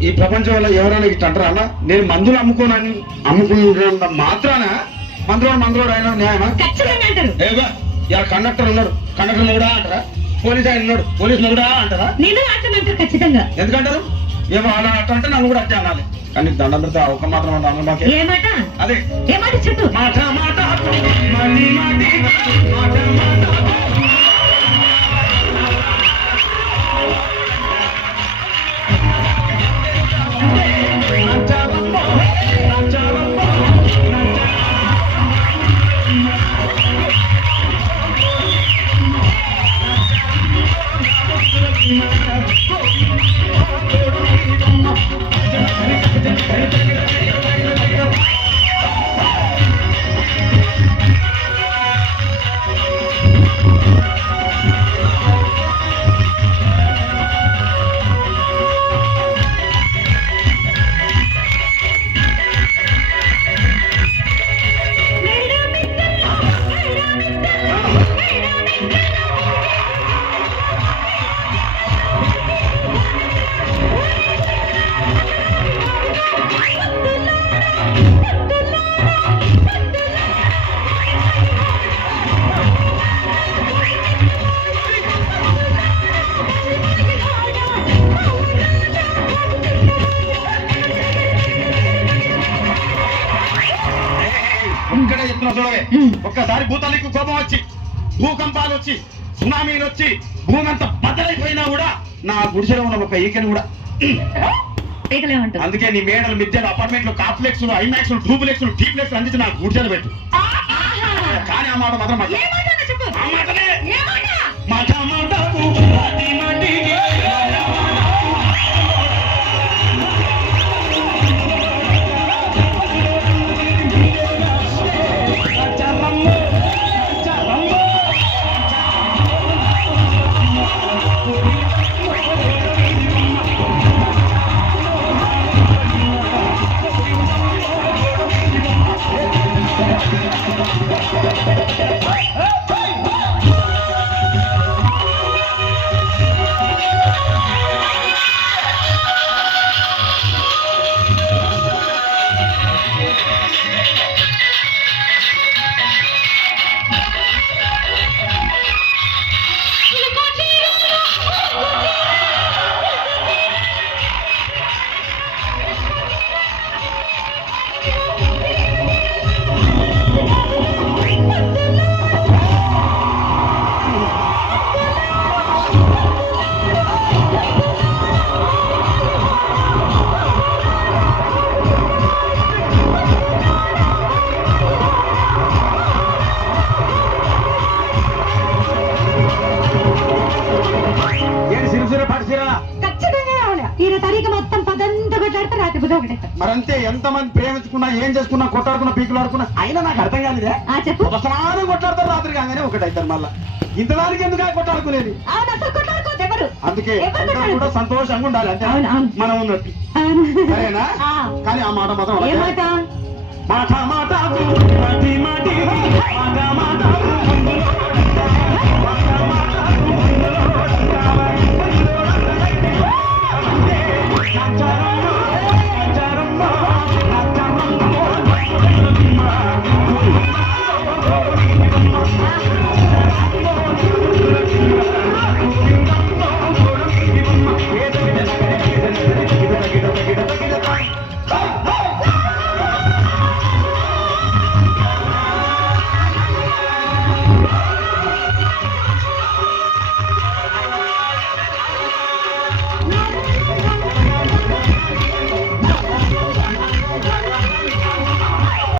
ఈ ప్రపంచంలో ఎవరైనా ఇట్లా అంటారా? అన్న నేను మందులు అమ్ముకోనని అమ్ముకున్నంత మాత్రాన మందులో మందులో అయినా న్యాయమా? ఏగా ఇలా కండక్టర్ ఉన్నాడు. కండక్టర్ మొగుడా అంటారా? పోలీస్ ఆయన ఉన్నాడు. పోలీస్ మొగుడా అంటారా? ఖచ్చితంగా. ఎందుకంటారు? ఏమో అలా అట్లా అంటే నన్ను కూడా అట్టే అనాలి. కానీ దండం పెడితే ఒక మాత్రం అన్న మాకే. అదే. మాట మాట మాట మాటి, చూడవే. ఒక్కసారి భూతానికి కోపం వచ్చి భూకంపాలు వచ్చి సునామీలు వచ్చి భూమి అంతా బద్దలైపోయినా కూడా నా గుడిసెలో ఉన్న ఒక ఈకని కూడా. అందుకే నీ మేడలు మిద్దెలు అపార్ట్మెంట్లు కాంప్లెక్స్లు ఐమాక్స్లు డూప్లెక్స్లు టీప్లెక్స్లు అందించి నాకు గుడిసెలు పెట్టు. కానీ ఆ మాట మాత్రం మాట మాట ఈ రావాలి మొత్తం పదంతా కొట్లాడతారు రాత్రి బుధ ఒకటేస్తారు మరంతే ఎంత మంది ప్రేమించుకున్నా ఏం చేసుకున్నా కొట్టాడుకున్నా పీకులాడుకున్నా అయినా నాకు అర్థం కాలేదే ఆ చెప్పు ఒకసారి కొట్లాడతారు రాత్రి కాగానే ఒకటైతారు మళ్ళా ఇంతవరకు ఎందుకు కొట్టాడుకునేది అవును అసలు అందుకే కూడా సంతోషంగా ఉండాలి అంటే మనం ఉన్నట్టు సరేనా కానీ ఆ మాట మాత్రం మాట మాట మాట మాట మాట